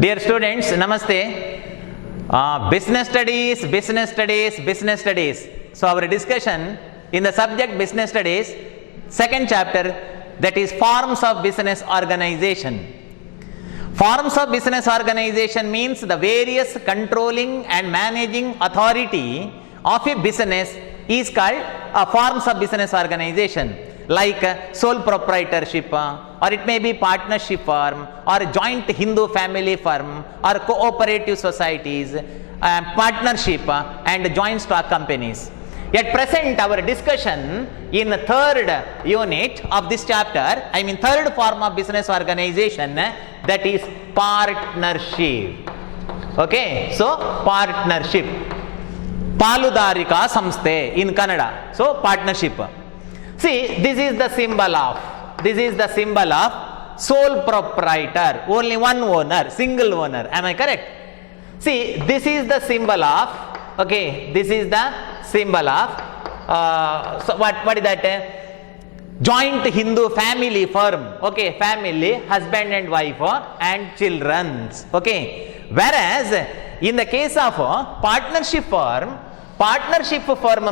Dear students, Namaste. Business studies, business studies, business studies. So our discussion in the subject business studies, second chapter, that is forms of business organization. Forms of business organization means the various controlling and managing authority of a business is called forms of business organization, like sole proprietorship, or it may be partnership firm, or joint Hindu family firm, or cooperative societies, partnership and joint stock companies. At present, our discussion in the third unit of this chapter, third form of business organization, that is partnership. Okay, so partnership. Paludarika Samsthe in Kannada. So partnership. See, this is the symbol of sole proprietor, only one owner, single owner. Am I correct? See, this is the symbol of, okay, this is the symbol of, so what is that? Joint Hindu family firm, okay, family, husband and wife and children, okay. Whereas, in the case of partnership firm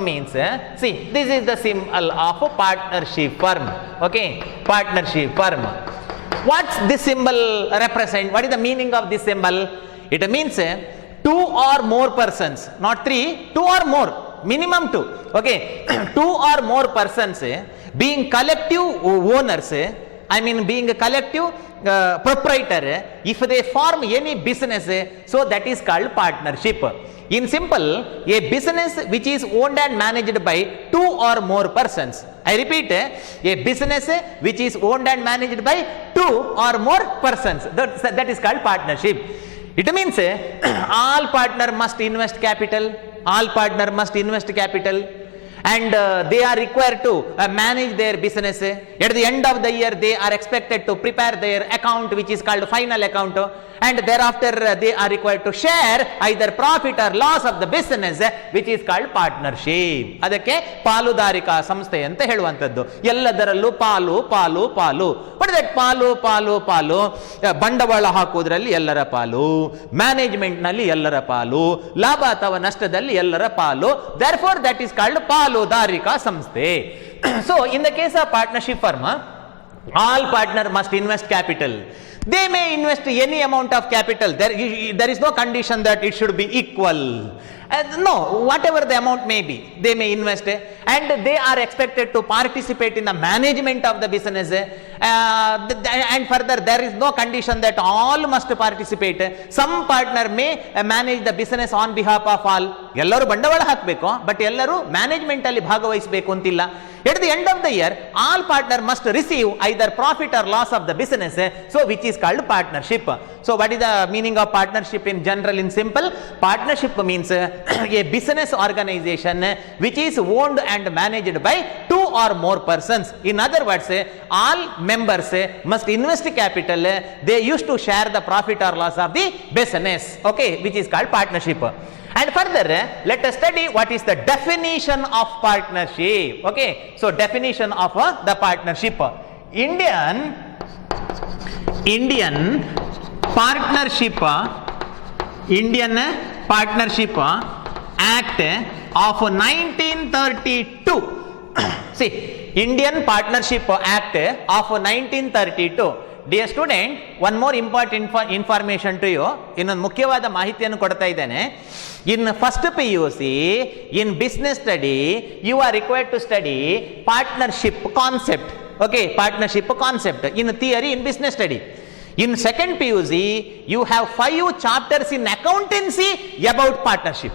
means, see, this is the symbol of partnership firm, okay, partnership firm. What's this symbol represent? What is the meaning of this symbol? It means two or more persons, not three, two or more, minimum two, okay, two or more persons being collective owners, being a collective proprietor, if they form any business, so that is called partnership. In simple, a business which is owned and managed by two or more persons. I repeat, a business which is owned and managed by two or more persons. That is called partnership. It means all partner must invest capital. All partner must invest capital. And they are required to manage their business. At the end of the year, they are expected to prepare their account, which is called final account, and thereafter they are required to share either profit or loss of the business, which is called partnership. ಅದಕ್ಕೆ ಪಾಲುದಾರಿಕಾ ಸಂಸ್ಥೆ ಅಂತ ಹೇಳುವಂಥದ್ದು. ಎಲ್ಲದರಲ್ಲೂ ಪಾಲು ಪಾಲು ಪಾಲು. What is that ಪಾಲು ಪಾಲು ಪಾಲು? ಬಂಡವಾಳ ಹಾಕುವುದರಲ್ಲಿ ಎಲ್ಲರ ಪಾಲು, ಮ್ಯಾನೇಜ್ಮೆಂಟ್ ನಲ್ಲಿ ಎಲ್ಲರ ಪಾಲು, ಲಾಭ ಅಥವಾ ನಷ್ಟದಲ್ಲಿ ಎಲ್ಲರ ಪಾಲು. Therefore, that is called ಪಾಲುದಾರಿಕಾ ಸಂಸ್ಥೆ. So, in the case of partnership firm, all partner must invest capital. They may invest any amount of capital. There is no condition that it should be equal. No, whatever the amount may be, they may invest, and they are expected to participate in the management of the business. And further, there is no condition that all must participate. Some partner may manage the business on behalf of all. ಎಲ್ಲರೂ ಬಂಡವಾಳ ಹಾಕಬೇಕು, but ಎಲ್ಲರೂ management ಅಲ್ಲಿ ಭಾಗವಹಿಸಬೇಕು ಅಂತಿಲ್ಲ. At the end of the year, all partner must receive either profit or loss of the business, so which is called partnership. So what is the meaning of partnership in general, in simple? Partnership means a business organization which is owned and managed by two or more persons. In other words, all members must invest capital. They used to share the profit or loss of the business, okay, which is called partnership. And further, let us study what is the definition of partnership. Okay, so definition of the partnership. Indian Partnership Act of 1932. See, Indian Partnership Act of 1932. Dear student, one more important information to you. ಇನ್ನೊಂದು ಮುಖ್ಯವಾದ ಮಾಹಿತಿಯನ್ನು ಕೊಡ್ತಾ ಇದ್ದೇನೆ. In first PUC, in business study, you are required to study partnership concept. Okay, partnership concept in theory in business study. In second PUC, you have 5 chapters in accountancy about partnership.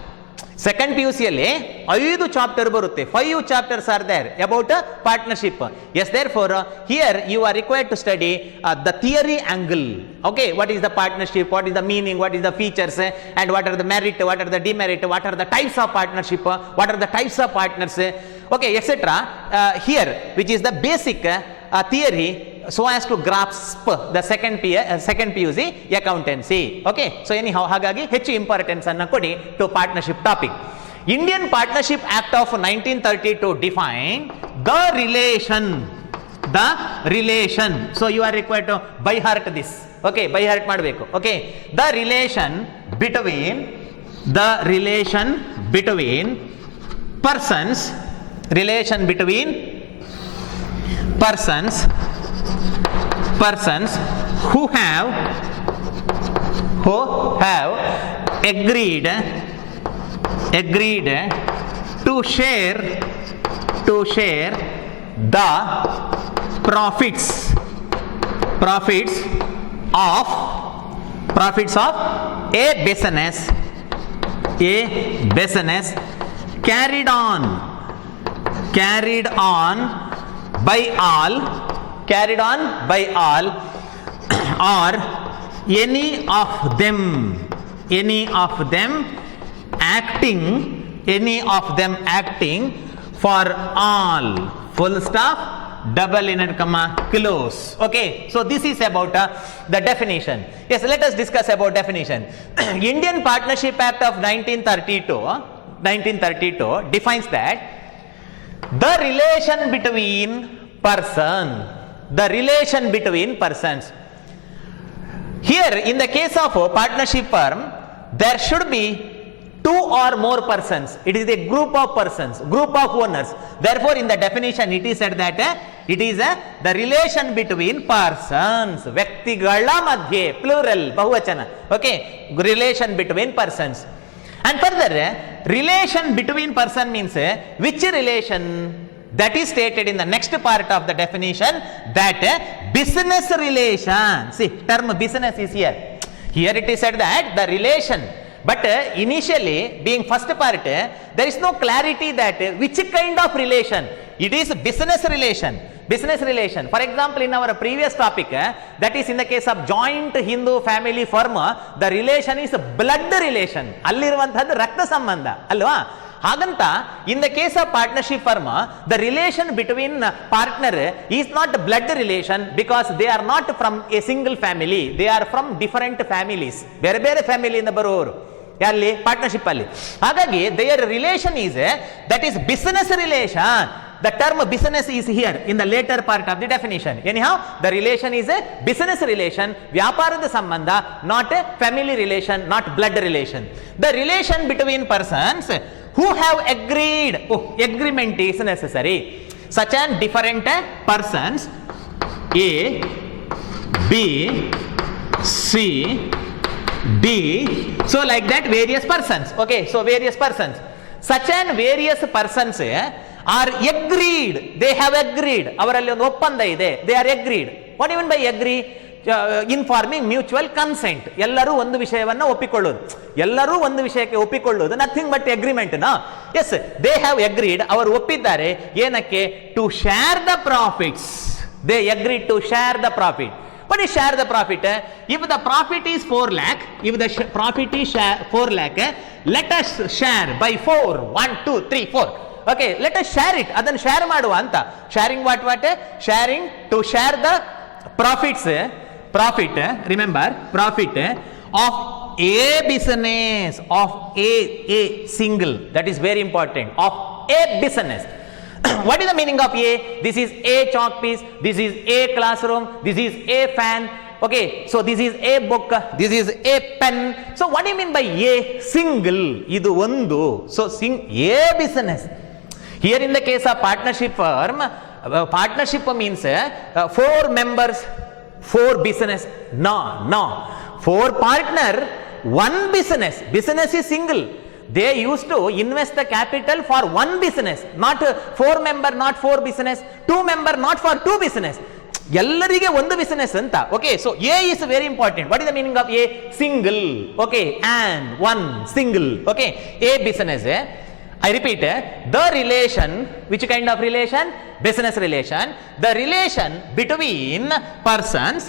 Second PUC ಅಲ್ಲಿ 5 chapter ಬರುತ್ತೆ. 5 chapters are there about partnership. Yes, therefore, here you are required to study the theory angle. Okay, what is the partnership, what is the meaning, what is the features, and what are the merit, what are the demerit, what are the types of partnership, what are the types of partners, okay, etc. Here, which is the basic theory, so as to grasp the second PUC accountancy. Okay, so anyhow, ಹಾಗಾಗಿ ಹೆಚ್ಚು importance ಅನ್ನು ಕೊಡಿ to partnership topic. Indian Partnership Act of 1932 define the relation. So you are required to by heart this. Okay, by heart ಮಾಡಬೇಕು. Okay, the relation between persons, who have agreed to share the profits of a business carried on by all or any of them acting for all, full stop, double inner comma, close. Okay, so this is about the definition. Yes, let us discuss about definition. Indian Partnership Act of 1932 defines that the relation between persons. Here, in the case of a partnership firm, there should be two or more persons. It is a group of persons, group of owners. Therefore, in the definition, it is said that it is the relation between persons. Vyaktigala madhye, plural, bahuvachana. Okay, relation between persons. And further, relation between person means which relation? That is stated in the next part of the definition, that business relation. See, term business is here. Here it is said that the relation. But initially, being first part, there is no clarity that which kind of relation. It is business relation. For example, in our previous topic, that is in the case of joint Hindu family firm, the relation is blood relation. Alliruvantahadu rakta sambandha, alva? Haganta, in the case of partnership firm, the relation between partner is not blood relation, because they are not from a single family. They are from different families. Bere family in the baroru. Yalli partnership alli. Hagagi their relation is that is business relation. The term business is here in the later part of the definition. Anyhow, the relation is a business relation, vyaparada sambandha, not a family relation, not blood relation. The relation between persons who have agreed, agreement is necessary. Such as different persons, A, B, C, D, so like that various persons. Okay, so various persons. Such and various persons are agreed. They have agreed. Avaralli ondu oppanda ide. They are agreed. What do you mean by agree? Informing mutual consent. ಎಲ್ಲರೂ ಒಂದು ವಿಷಯವನ್ನು ಒಪ್ಪಿಕೊಳ್ಳೋದು. ಎಲ್ಲರೂ ಒಂದು ವಿಷಯಕ್ಕೆ ಒಪ್ಪಿಕೊಳ್ಳೋದು nothing but agreement ನಾ. Yes, they have agreed. ಅವರು ಒಪ್ಪಿದ್ದಾರೆ ಏನಕ್ಕೆ? To share the profits. They agreed to share the profit. What is share the profit? If the profit is 4 lakh, let us share by 4. 1, 2, 3, 4. Okay, let us share it. Adan share ಮಾಡುವ ಅಂತ. Sharing what? Sharing to share the profits. Profit, remember, profit of a business, of a single. That is very important. Of a business. What is the meaning of A? This is a chalk piece, this is a classroom, this is a fan. Okay, so this is a book, this is a pen. So what do you mean by A? Single. Idu ondu. So a business. Here in the case of partnership firm, partnership means 4 members, 4 business. No. 4 partner, 1 business. Business is single. They used to invest the capital for 1 business, not 4 member, not 4 business, 2 member, not for 2 business. ಎಲ್ಲರಿಗೆ ಒಂದು business ಅಂತ. Okay, so A is very important. What is the meaning of A? Single. Okay, and 1 single. Okay, A business. I repeat, the relation, which kind of relation? Business relation. The relation between persons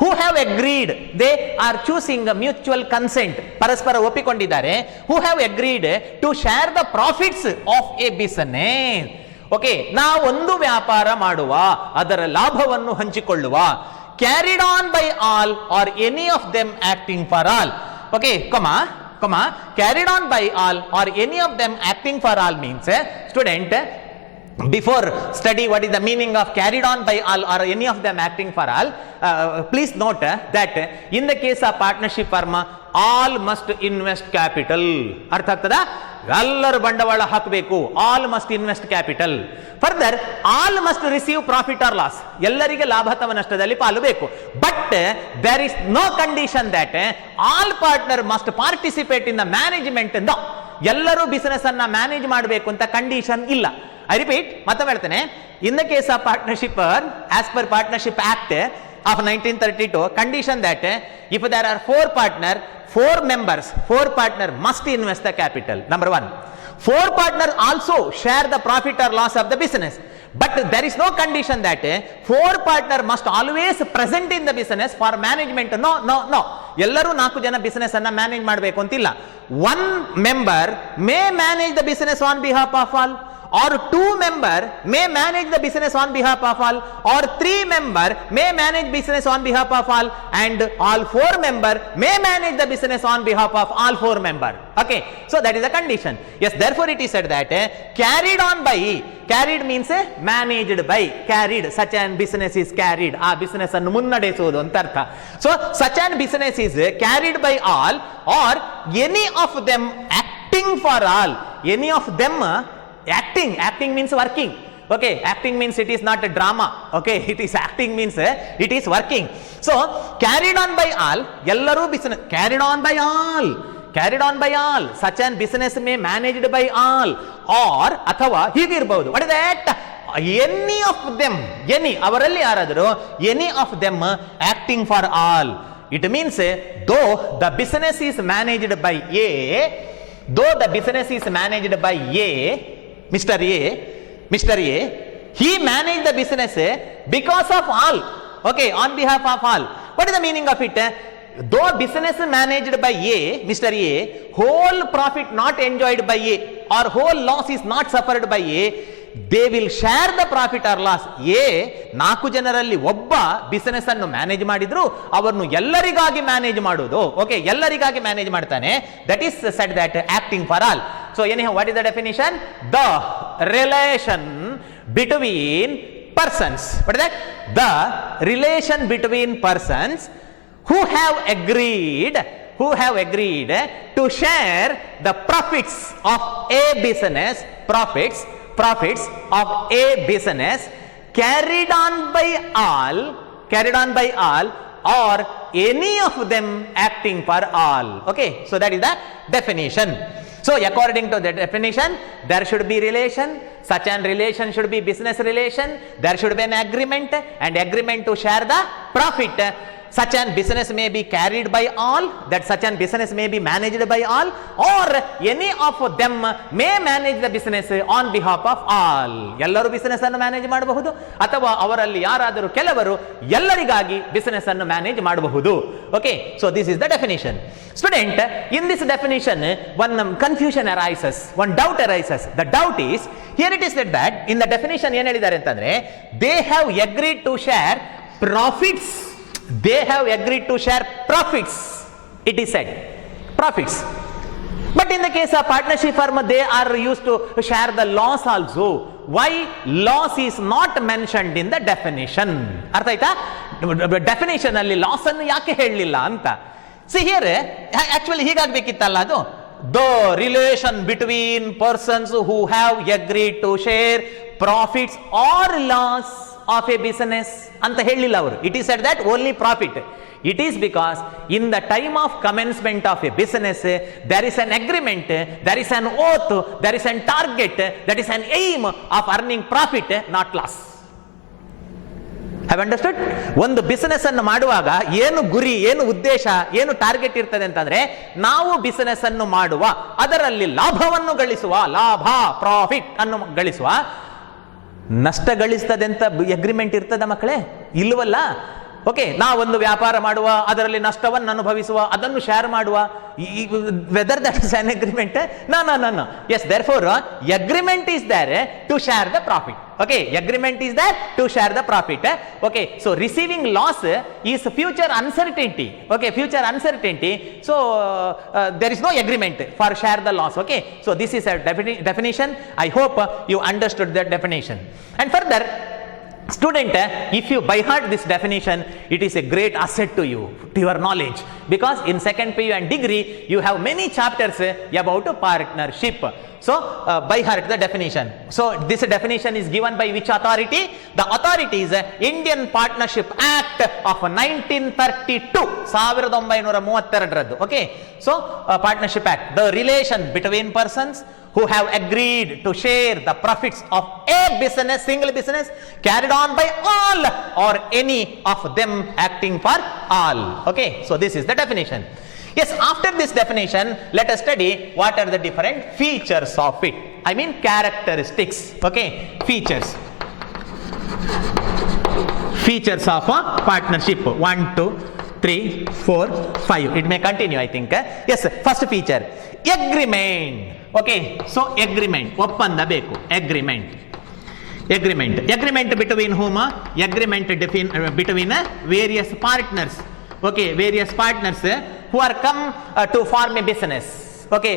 who have agreed, they are choosing a mutual consent, ಪರಸ್ಪರ ಒಪ್ಪಿಕೊಂಡಿದ್ದಾರೆ, who have agreed to share the profits of a business. Okay, ನಾವು ಒಂದು ವ್ಯಾಪಾರ ಮಾಡುವ, ಅದರ ಲಾಭವನ್ನು ಹಂಚಿಕೊಳ್ಳುವ. Carried on by all or any of them acting for all. Okay, carried on by all or any of them acting for all means, student, before study what is the meaning of carried on by all or any of them acting for all, please note that in the case of partnership firm, all must invest capital. ಅರ್ಥ ಆಗ್ತದ? ಎಲ್ಲರೂ ಬಂಡವಾಳ ಹಾಕಬೇಕು. All must invest capital. Further all must receive profit or loss. ಎಲ್ಲರಿಗೆ ಲಾಭ ಅಥವಾ ನಷ್ಟದಲ್ಲಿ ಪಾಲು ಬೇಕು. But there is no condition that all partner must participate in the management. ಎಲ್ಲರೂ ಬಿಸಿನೆಸ್ ಅನ್ನ ಮ್ಯಾನೇಜ್ ಮಾಡಬೇಕು ಅಂತ ಕಂಡೀಷನ್ ಇಲ್ಲ. I repeat, ಮತ್ತೆ ಹೇಳ್ತೇನೆ, in the case of partnership, as per Partnership Act of 1932, condition that if there are four partner must invest the capital. Number one, four partner also share the profit or loss of the business. But there is no condition that four partner must always present in the business for management. No. ಎಲ್ಲರೂ 4 ಜನ business ಅನ್ನ manage ಮಾಡಬೇಕು ಅಂತಿಲ್ಲ. One member may manage the business on behalf of all, or 2 member may manage the business on behalf of all, or 3 member may manage business on behalf of all, and all 4 member may manage the business on behalf of all 4 member. Okay, so that is the condition. Yes, therefore it is said that carried on by, carried means managed by, carried, such an business is carried, ಆ business ಅನ್ನು ಮುನ್ನಡೆಸುವುದು ಅಂತ ಅರ್ಥ. So such an business is carried by all, or any of them acting for all. Any of them acting means working. Okay, acting means it is not a drama. Okay, it is acting means it is working. So carried on by all, ellaru business carried on by all, such an business may managed by all, or athava higirಬಹುದು. What is that? Any of them, any avaralli yaradru, any of them acting for all. It means though the business is managed by A, Mr. A, he managed the business because of all. Okay, on behalf of all. What is the meaning of it? Though business managed by A, Mr. A, whole profit not enjoyed by A, or whole loss is not suffered by A, they will share the profit or loss. A 4 ಜನರಲ್ಲಿ ಒಬ್ಬ business ಅನ್ನು manage ಮಾಡಿದ್ರು, ಅವರನ್ನು ಎಲ್ಲರಿಗಾಗಿ manage ಮಾಡುವುದು. Okay, ಎಲ್ಲರಿಗಾಗಿ manage ಮಾಡ್ತಾನೆ. That is said that acting for all. So anyhow, what is the definition? The relation between persons. What is that? The relation between persons who have agreed to share the profits of a business, profits of a business carried on by all, or any of them acting for all. Okay, so that is the definition. So according to the definition, there should be relation. Such an relation should be business relation. There should be an agreement, and agreement to share the profit. Such an business may be carried by all, that such an business may be managed by all, or any of them may manage the business on behalf of all. ಎಲ್ಲರೂ business ಅನ್ನು manage ಮಾಡಬಹುದು, ಅಥವಾ ಅವರಲ್ಲಿ ಯಾರಾದರೂ ಕೆಲವರು ಎಲ್ಲರಿಗಾಗಿ business ಅನ್ನು manage ಮಾಡಬಹುದು. Okay, so this is the definition. Student, in this definition one confusion arises, one doubt arises. The doubt is, here it is said that in the definition ಏನು ಹೇಳಿದ್ದಾರೆ ಅಂತಂದ್ರೆ, they have agreed to share profits. They have agreed to share profits. It is said profits. But in the case of partnership firm, they are used to share the loss also. Why loss is not mentioned in the definition? ಅರ್ಥ ಆಯ್ತಾ? Definition ಅಲ್ಲಿ loss ಅನ್ನು ಯಾಕೆ ಹೇಳಲಿಲ್ಲ ಅಂತ. See here, actually ಹೀಗಾಗಬೇಕಿತ್ತಲ್ಲ ಅದು. The relation between persons who have agreed to share profits or loss of a business ಅಂತ ಹೇಳಿಲ್ಲ ಅವರು. It is said that only profit. It is because in the time of commencement of a business, there is an agreement, there is an oath, there is an target, that is an aim of earning profit, not loss. Have understood? ಒಂದು business ಅನ್ನು ಮಾಡುವಾಗ ಏನು ಗುರಿ, ಏನು ಉದ್ದೇಶ, ಏನು target ಇರ್ತದೆ ಅಂತಂದ್ರೆ, ನಾವು ಬಿಸಿನೆಸ್ ಅನ್ನು ಮಾಡುವ, ಅದರಲ್ಲಿ ಲಾಭವನ್ನು ಗಳಿಸುವ, ಲಾಭ ಪ್ರಾಫಿಟ್ ಅನ್ನು ಗಳಿಸುವ. ನಷ್ಟ ಗಳಿಸ್ತದೆ ಅಂತ ಅಗ್ರಿಮೆಂಟ್ ಇರ್ತದ ಮಕ್ಕಳೇ? ಇಲ್ವಲ್ಲ. ಓಕೆ, ನಾವೊಂದು ವ್ಯಾಪಾರ ಮಾಡುವ, ಅದರಲ್ಲಿ ನಷ್ಟವನ್ನು ಅನುಭವಿಸುವ, ಅದನ್ನು ಶೇರ್ ಮಾಡುವ, whether that is an agreement? No. Yes, therefore agreement is there to share the profit. Okay, agreement is there to share the profit. Okay, so receiving loss is future uncertainty. Okay, future uncertainty. So there is no agreement for share the loss. Okay, so this is a definition. I hope you understood that definition. And further, student, if you by heart this definition, it is a great asset to you, to your knowledge, because in second PU and degree you have many chapters about partnership. So by heart the definition. So this definition is given by which authority? The authority is Indian Partnership Act of 1932, 1932. Okay, so Partnership Act, the relation between persons who have agreed to share the profits of a business, single business, carried on by all or any of them acting for all. Okay, so this is the definition. Yes, after this definition, let us study what are the different features of it. I mean characteristics. Okay, features. Features of a partnership. 1, 2, 3, 4, 5. It may continue, I think. Yes, first feature, agreement. Okay, so agreement. ಒಪ್ಪಂದ ಬೇಕು. Agreement between whom? Agreement between various partners. Okay, various partners who are come to form a business. Okay,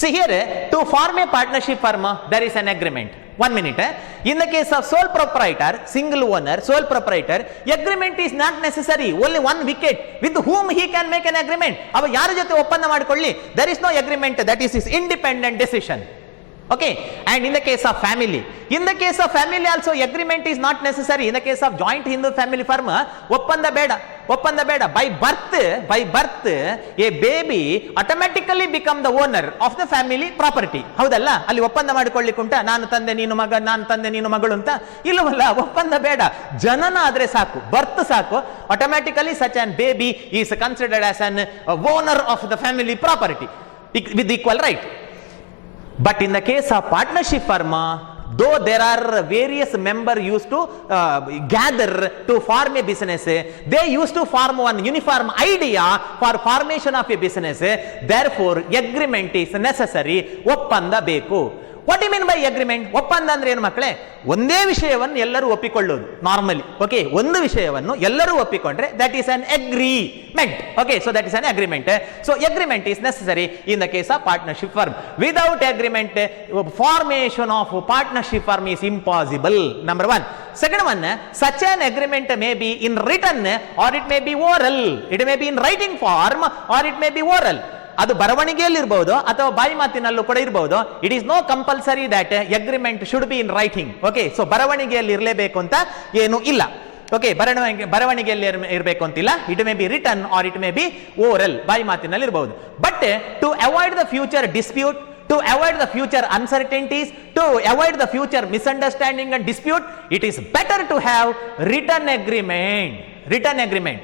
see here, to form a partnership firm, there is an agreement. 1 minute. In the case of sole proprietor, single owner, sole proprietor, agreement is not necessary. Only one wicket with whom he can make an agreement. ಅವ ಯಾರ ಜೊತೆ ಒಪ್ಪಂದ ಮಾಡಿಕೊಳ್ಳಿ, there is no agreement. That is his independent decision. Okay, and in the case of family, also agreement is not necessary. In the case of joint Hindu family firm, ಒಪ್ಪಂದ ಬೇಡ. By birth a baby automatically become the owner of the family property. ಹೌದಲ್ಲ? ಅಲ್ಲಿ ಒಪ್ಪಂದ ಮಾಡಿಕೊಳ್ಳಿಕ್ಕುಂಟ, ನಾನು ತಂದೆ ನೀನು ಮಗಳು ಅಂತ? ಇಲ್ಲವಲ್ಲ, ಒಪ್ಪಂದ ಬೇಡ. ಜನನ ಆದ್ರೆ ಸಾಕು, ಬರ್ತ್ ಸಾಕು, automatically such an baby is considered as an owner of the family property with equal right. But in the case of partnership firm, though there are various members used to gather to form a business, they used to form one uniform idea for formation of a business. Therefore, agreement is necessary. ಒಪ್ಪಂದ ಬೇಕು. What do you mean by agreement? ಒಪ್ಪಂದ ಅಂದ್ರೆ ಏನು ಮಕ್ಕಳೇ? ಒಂದೇ ವಿಷಯವನ್ನು ಎಲ್ಲರೂ ಒಪ್ಪಿಕೊಳ್ಳೋದು normally. Okay, ಒಂದು ವಿಷಯವನ್ನು ಎಲ್ಲರೂ ಒಪ್ಪಿಕೊಂಡ್ರೆ that is an agreement. Okay, so that is an agreement. So agreement is necessary in the case of partnership firm. Without agreement, formation of partnership firm is impossible. Number one. Second one, such an agreement may be in written or it may be oral. It may be in writing form or it may be oral. ಅದು ಬರವಣಿಗೆಯಲ್ಲಿ ಇರಬಹುದು ಅಥವಾ ಬಾಯಿ ಮಾತಿನಲ್ಲೂ ಕೂಡ ಇರಬಹುದು. It is no compulsory that agreement should be in writing. Okay, so ಬರವಣಿಗೆಯಲ್ಲಿ ಇರಲೇಬೇಕು ಅಂತ ಏನು ಇಲ್ಲ. ಓಕೆ, ಬರವಣಿಗೆಯಲ್ಲಿ ಇರಬೇಕು ಅಂತಿಲ್ಲ. It may be written or it may be oral, ಬಾಯಿ ಮಾತಿನಲ್ಲಿ ಇರಬಹುದು. But to avoid the future dispute, to avoid the future uncertainties, to avoid the future misunderstanding and dispute, it is better to have written agreement.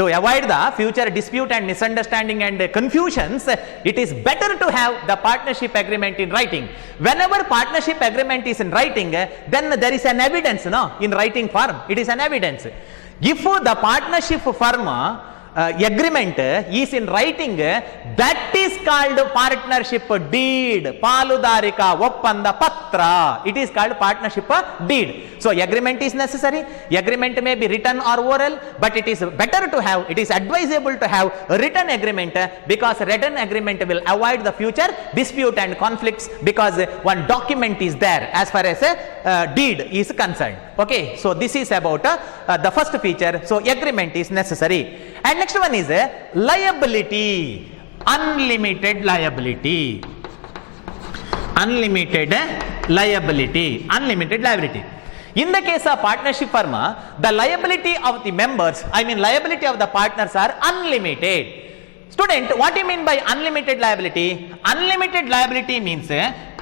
To avoid the future dispute and misunderstanding and confusions, it is better to have the partnership agreement in writing. Whenever partnership agreement is in writing, then there is an evidence, in writing form. It is an evidence. If the partnership firm agreement is in writing, that is called partnership deed. Paludarika ಒಪ್ಪಂದ ಪತ್ರ. It is called partnership deed. So agreement is necessary. Agreement may be written or oral, but it is better to have, it is advisable to have written agreement, because written agreement will avoid the future dispute and conflicts, because one document is there as far as deed is concerned. Okay, so this is about the first feature. So agreement is necessary. And next one is liability. Unlimited liability. In the case of partnership firm, the liability of the members, liability of the partners are unlimited. Student, what do you mean by unlimited liability? Unlimited liability means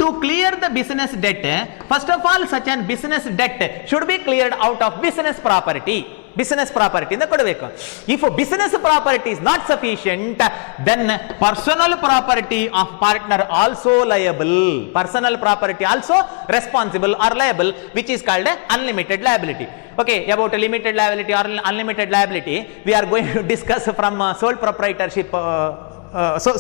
to clear the business debt, first of all, such an business debt should be cleared out of business property. Business property ಇಂದ ಕೊಡಬೇಕು. If business property is not sufficient, then personal property of partner also liable. Personal property also responsible or liable, which is called unlimited liability. Okay, about limited liability or unlimited liability, we are going to discuss from sole proprietorship.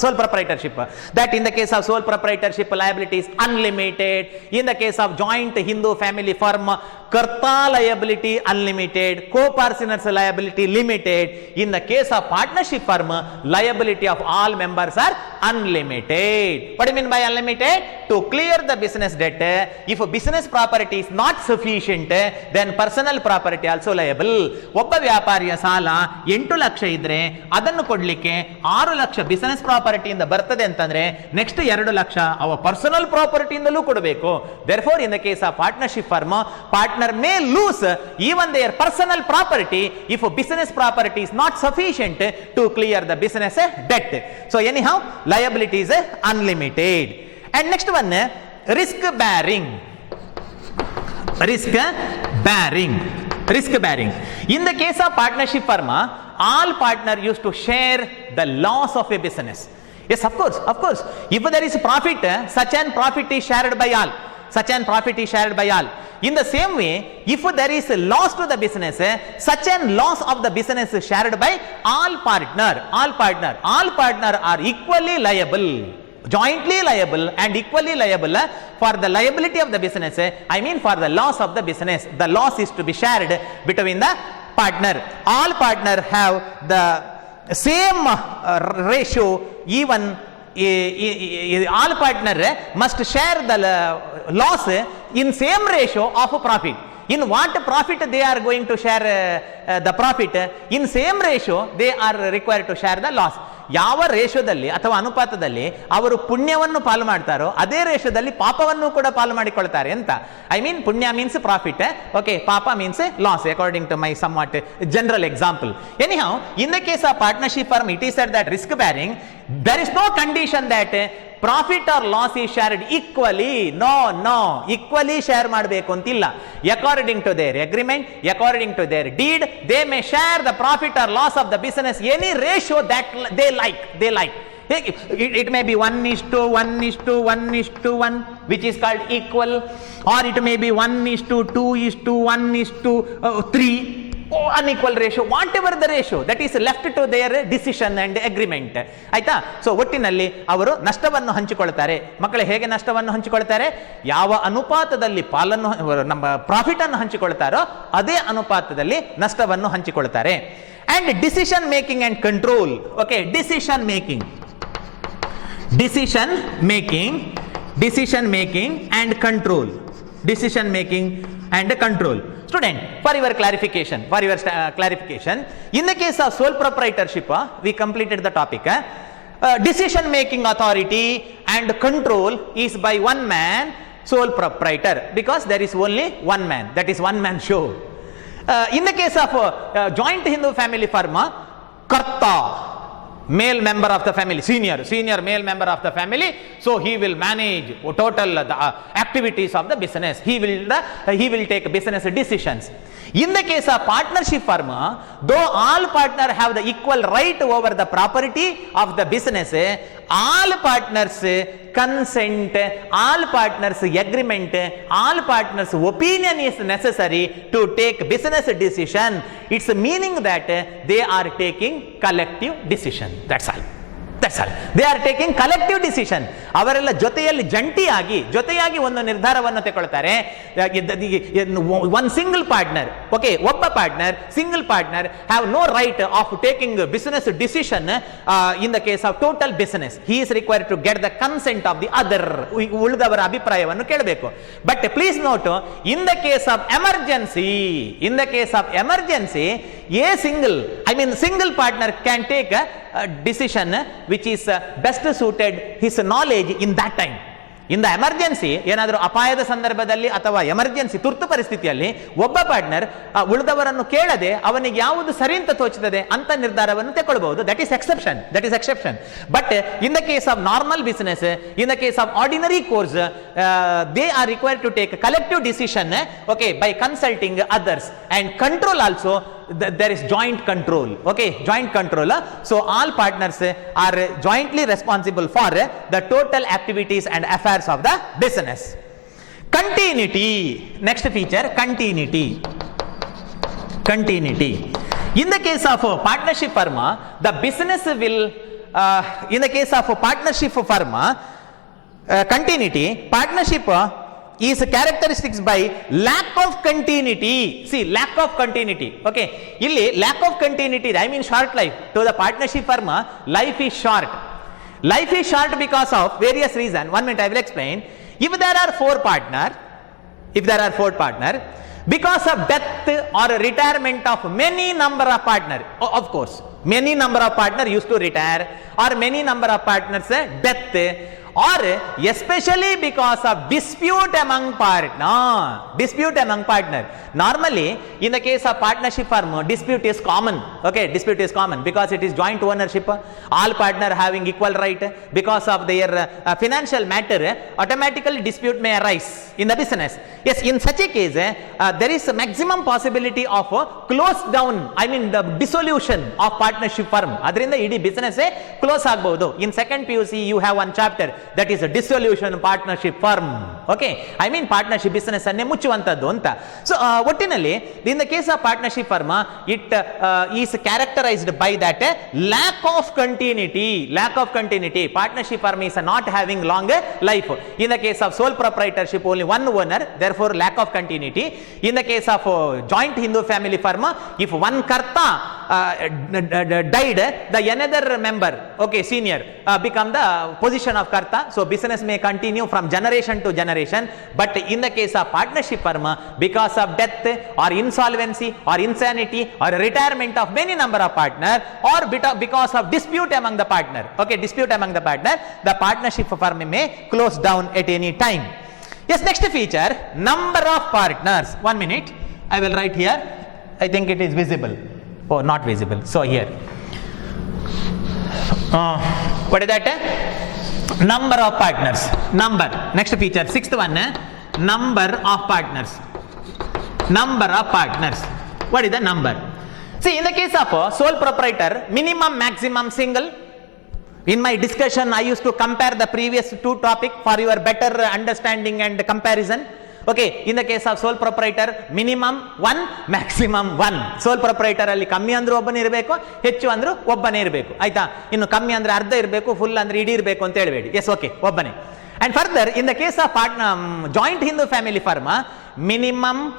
Sole proprietorship, that in the case of sole proprietorship liability is unlimited. In the case of joint Hindu family firm, karta liability unlimited, co-partners liability limited. In the case of partnership firm, liability of all members are unlimited. What do you mean by unlimited? To clear the business debt, if a business property is not sufficient, then personal property also liable. ಒಬ್ಬ ವ್ಯಾಪಾರಿಯ ಸಾಲ 8 ಲಕ್ಷ ಇದ್ರೆ ಅದನ್ನು ಕೊಡ್ಲಿಕ್ಕೆ 6 lakh business ಪ್ರಾಪರ್ಟಿಯಿಂದ ಬರ್ತದೆ ಅಂತಂದ್ರೆ next 2 lakh ಅವ personal ಪ್ರಾಪರ್ಟಿಯಿಂದಲೂ ಕೊಡಬೇಕು. therefore in the case of partnership firm, partner may lose even their personal property if a business property is not sufficient to clear the business debt. So anyhow, liability is unlimited. And next one, risk bearing. In the case of partnership firm, all partners used to share the loss of a business. Yes, of course. If there is profit, such an profit is shared by all. In the same way, if there is a loss to the business, such an loss of the business is shared by all partner are equally liable, jointly liable and equally liable for the liability of the business. I mean for the loss of the business. The loss is to be shared between the partner. All partner have the same ratio, even all partner must share the loss in same ratio of profit. In what profit they are going to share the profit, in same ratio they are required to share the loss. ಯಾವ ರೇಷೋದಲ್ಲಿ ಅಥವಾ ಅನುಪಾತದಲ್ಲಿ ಅವರು ಪುಣ್ಯವನ್ನು ಪಾಲು ಮಾಡ್ತಾರೋ ಅದೇ ರೇಷೋದಲ್ಲಿ ಪಾಪವನ್ನು ಕೂಡ ಪಾಲು ಮಾಡಿಕೊಳ್ತಾರೆ ಅಂತ. ಐ ಮೀನ್ ಪುಣ್ಯ ಮೀನ್ಸ್ ಪ್ರಾಫಿಟ್, ಓಕೆ, ಪಾಪ means loss, according to my somewhat general example. Anyhow, in the case of partnership firm, it is said that risk bearing, there is no condition that profit or loss is shared equally. No, equally share ಮಾಡಬೇಕು ಅಂತಿಲ್ಲ. According to their agreement, according to their deed, they may share the profit or loss of the business any ratio that they like. It may be 1:1:1:1, which is called equal, or it may be 1:2:1:3, unequal ratio, whatever the ratio, that is left to their decision and agreement. ಆಯ್ತಾ? So ಒಟ್ಟಿನಲ್ಲಿ ಅವರು ನಷ್ಟವನ್ನು ಹಂಚಿಕೊಳ್ತಾರೆ. ಮಕ್ಕಳು ಹೇಗೆ ನಷ್ಟವನ್ನು ಹಂಚಿಕೊಳ್ತಾರೆ? ಯಾವ ಅನುಪಾತದಲ್ಲಿ ಪಾಲನ್ನು ನಮ್ಮ ಪ್ರಾಫಿಟ್ ಅನ್ನು ಹಂಚಿಕೊಳ್ತಾರೋ ಅದೇ ಅನುಪಾತದಲ್ಲಿ ನಷ್ಟವನ್ನು ಹಂಚಿಕೊಳ್ತಾರೆ. And decision making and control. Okay, decision making and control. Student, for your clarification, in the case of sole proprietorship, we completed the topic. Decision making authority and control is by one man, sole proprietor, because there is only one man, that is one man show. In the case of joint Hindu family firm, karta, male member of the family, senior male member of the family, so he will manage total the activities of the business. He will take business decisions. In the case of partnership firm, though all partners have the equal right over the property of the business, all partners consent, all partners agreement, all partners opinion is necessary to take business decision. It's meaning that they are taking collective decision. That's all. They are taking collective decision. ಅವರೆಲ್ಲ ಜೊತೆಯಾಗಿ ಒಂದು ನಿರ್ಧಾರವನ್ನು ತಗೊಳ್ತಾರೆ. One single partner, okay, ಒಬ್ಬ partner, single partner have no right of taking business decision in the case of total business. He is required to get the consent of the other, ಉಳಿದವರ ಅಭಿಪ್ರಾಯವನ್ನು ಕೇಳಬೇಕು. But please note, in the case of emergency, single partner can take a decision which is best suited his knowledge in that time. In the emergency, ಏನಾದರೂ ಅಪಾಯದ ಸಂದರ್ಭದಲ್ಲಿ ಅಥವಾ emergency ತುರ್ತು ಪರಿಸ್ಥಿತಿಯಲ್ಲಿ ಒಬ್ಬ ಪಾರ್ಟ್ನರ್ ಉಳಿದವರನ್ನು ಕೇಳದೆ ಅವನಿಗೆ ಯಾವುದು ಸರಿ ಅಂತ ತೋಚುತ್ತದೆ ಅಂತ ನಿರ್ಧಾರವನ್ನು ತಗೊಳ್ಳಬಹುದು. That is exception. But in the case of normal business, in the case of ordinary course, they are required to take collective decision, okay, by consulting others, and control also there is joint control. Okay, joint control. So all partners are jointly responsible for the total activities and affairs of the business. Continuity. Next feature, continuity. Continuity. In the case of a partnership firm, the business will, in the case of a partnership firm, continuity, partnership is characteristics by lack of continuity. See, lack of continuity. Okay, illi lack of continuity, I mean short life. To the partnership firm, life is short. Life is short because of various reasons. 1 minute, I will explain. If there are four partners, because of death or retirement of many number of partners, of course, many number of partners used to retire, or many number of partners death, or especially because of dispute among partner. Normally, in the case of partnership firm, dispute is common. Okay, dispute is common because it is joint ownership. All partner having equal right. Because of their financial matter, automatically dispute may arise in the business. Yes, in such a case, there is a maximum possibility of close down, I mean the dissolution of partnership firm. Adrinda idi business close agbodu. In second PUC, you have one chapter that is a dissolution partnership firm. Okay, I mean partnership business anne muಚ್ಚುವಂತದ್ದು ಅಂತ. So ಒಟ್ಟಿನಲ್ಲಿ in the case of partnership firm, it is characterized by that lack of continuity. Partnership firm is not having long life. In the case of sole proprietorship, only one owner, therefore lack of continuity. In the case of joint Hindu family firm, if one karta died, the another member, okay, senior, become the position of karta. So business may continue from generation to generation. But in the case of partnership firm, because of death or insolvency or insanity or retirement of many number of partner, or because of dispute among the partner, okay, dispute among the partner, the partnership firm may close down at any time. Yes, next feature, number of partners. 1 minute, I will write here. I think it is visible. Oh, not visible. So here, what is that? Number of partners. Number. Next feature, sixth one, number of partners. Number of partners. What is the number? See, in the case of sole proprietor, minimum, maximum, single. In my discussion, I used to compare the previous two topics for your better understanding and comparison. Okay, in the case of sole proprietor, minimum 1, maximum 1. Sole proprietor ಅಲ್ಲಿ ಕಮ್ಮಿ ಅಂದ್ರೆ ಒಬ್ಬನೇ ಇರಬೇಕು, ಹೆಚ್ಚು ಅಂದ್ರೆ ಒಬ್ಬನೇ ಇರಬೇಕು. ಆಯ್ತಾ? ಇನ್ನು ಕಮ್ಮಿ ಅಂದ್ರೆ ಅರ್ಧ ಇರಬೇಕು, ಫುಲ್ ಅಂದ್ರೆ ಇಡೀ ಇರಬೇಕು ಅಂತ ಹೇಳಬೇಡಿ. ಎಸ್, ಓಕೆ, ಒಬ್ಬನೇ. And further, in the case of joint Hindu family firm, minimum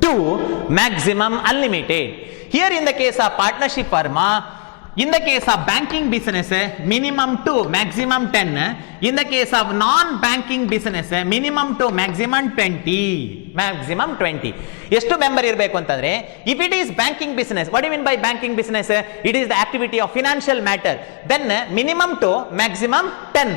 2, maximum unlimited. Here in the case of partnership firm, in the case of banking business, minimum 2, maximum 10. In the case of non-banking business, minimum 2, maximum 20. Maximum 20. ಎಷ್ಟು member ಇರಬೇಕು ಅಂತಂದ್ರೆ, if it is banking business, what do you mean by banking business? It is the activity of financial matter. Then minimum 2, maximum 10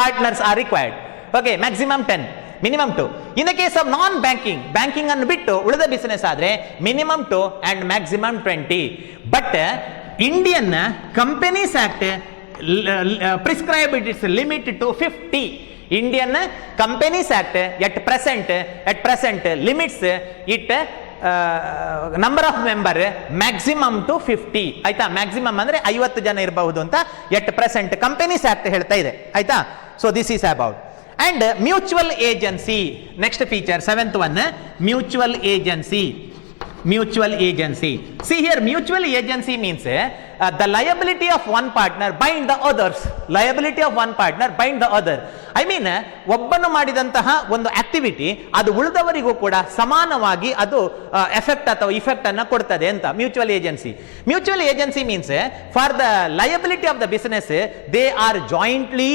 partners are required. Okay, maximum 10. Minimum 2. In the case of non-banking, banking ಅನ್ನು ಬಿಟ್ಟು ಉಳಿದ business ಆದ್ರೆ minimum 2 and maximum 20. But Indian Companies Act prescribed its limit to 50. Indian Companies Act at present limits it number of member maximum to 50. ಆಯ್ತಾ? Maximum ಅಂದ್ರೆ 50 ಜನ ಇರಬಹುದು ಅಂತ at present companies act ಹೇಳ್ತಾ ಇದೆ. ಆಯ್ತಾ? So this is about. And mutual agency. Next feature, seventh one, mutual agency. Mutual agency. See here, mutual agency means the liability of one partner bind the others. Liability of one partner bind the other. I mean, ಒಬ್ಬನು ಮಾಡಿದಂತಹ ಒಂದು activity ಅದು ಉಳಿದವರಿಗೂ ಕೂಡ ಸಮಾನವಾಗಿ ಅದು effect ಅಥವಾ effect ಅನ್ನು ಕೊಡ್ತದೆ ಅಂತ mutual agency. Mutual agency means for the liability of the business they are jointly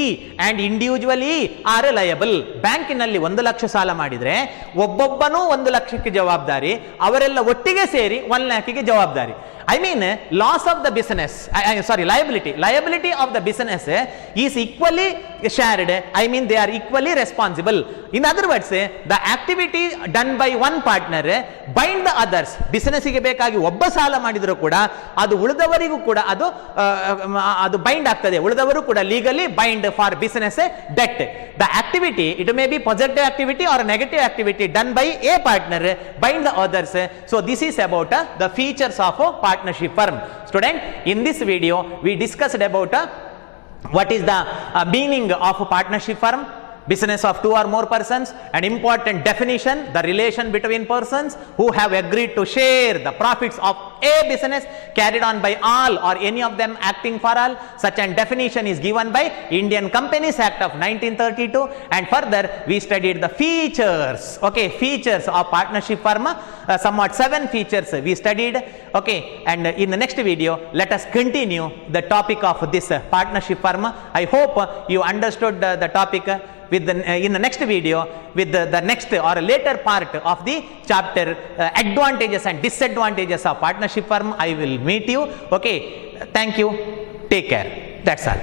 and individually R liable. ಬ್ಯಾಂಕಿನಲ್ಲಿ 1 ಲಕ್ಷ ಸಾಲ ಮಾಡಿದ್ರೆ ಒಬ್ಬೊಬ್ಬನೂ 1 ಲಕ್ಷಕ್ಕೆ ಜವಾಬ್ದಾರಿ, ಅವರೆಲ್ಲ ಒಟ್ಟಿಗೆ ಸೇರಿ 1 ಲ್ಯಾಕಿಗೆ ಜವಾಬ್ದಾರಿ. I mean, loss of the business, liability of the business is equally shared. I mean, they are equally responsible. In other words, the activity done by one partner bind the others. Business ಗೆ ಬೇಕಾಗಿ ಒಬ್ಬ ಸಾಲ ಮಾಡಿದ್ರು ಕೂಡ ಅದು ಉಳಿದವರಿಗೂ ಕೂಡ ಅದು bind ಆಗ್ತದೆ. ಉಳಿದವರು ಕೂಡ legally bind for business debt. The activity, it may be positive activity or negative activity done by a partner bind the others. So this is about the features of a partnership firm. Student, in this video we discussed about what is the meaning of a partnership firm, business of two or more persons, an important definition, the relation between persons who have agreed to share the profits of a business carried on by all or any of them acting for all. Such an definition is given by Indian Companies Act of 1932, and further we studied the features, okay, features of partnership firm, somewhat 7 features we studied, okay. And in the next video let us continue the topic of this partnership firm. I hope you understood the topic. With in the next video, with the next or a later part of the chapter, advantages and disadvantages of partnership firm, I will meet you. Okay, thank you, take care, that's all.